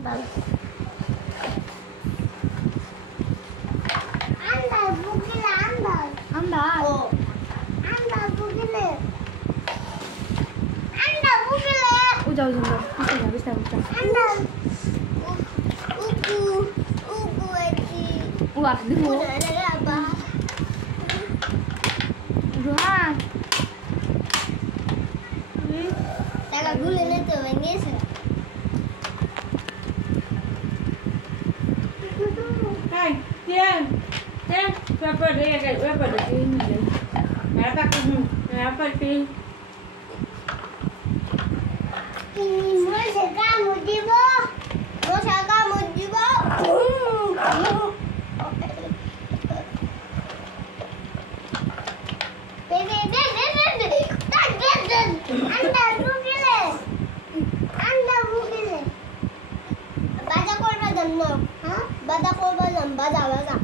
Andal. Andal bugile andal. Andal. Oh. Andal bugile. Andal bugile. Udah. Bisa. Andal. Ugu eti. Wah, dulu. Udah ada apa? Duhan. Taga gule na to, engges. Hai, Tiang, berapa dia kayak berapa dia ini? Berapa sih? Mau kamu jibo. Andal bugile. Baca korban dam no. Baca korban dam baca.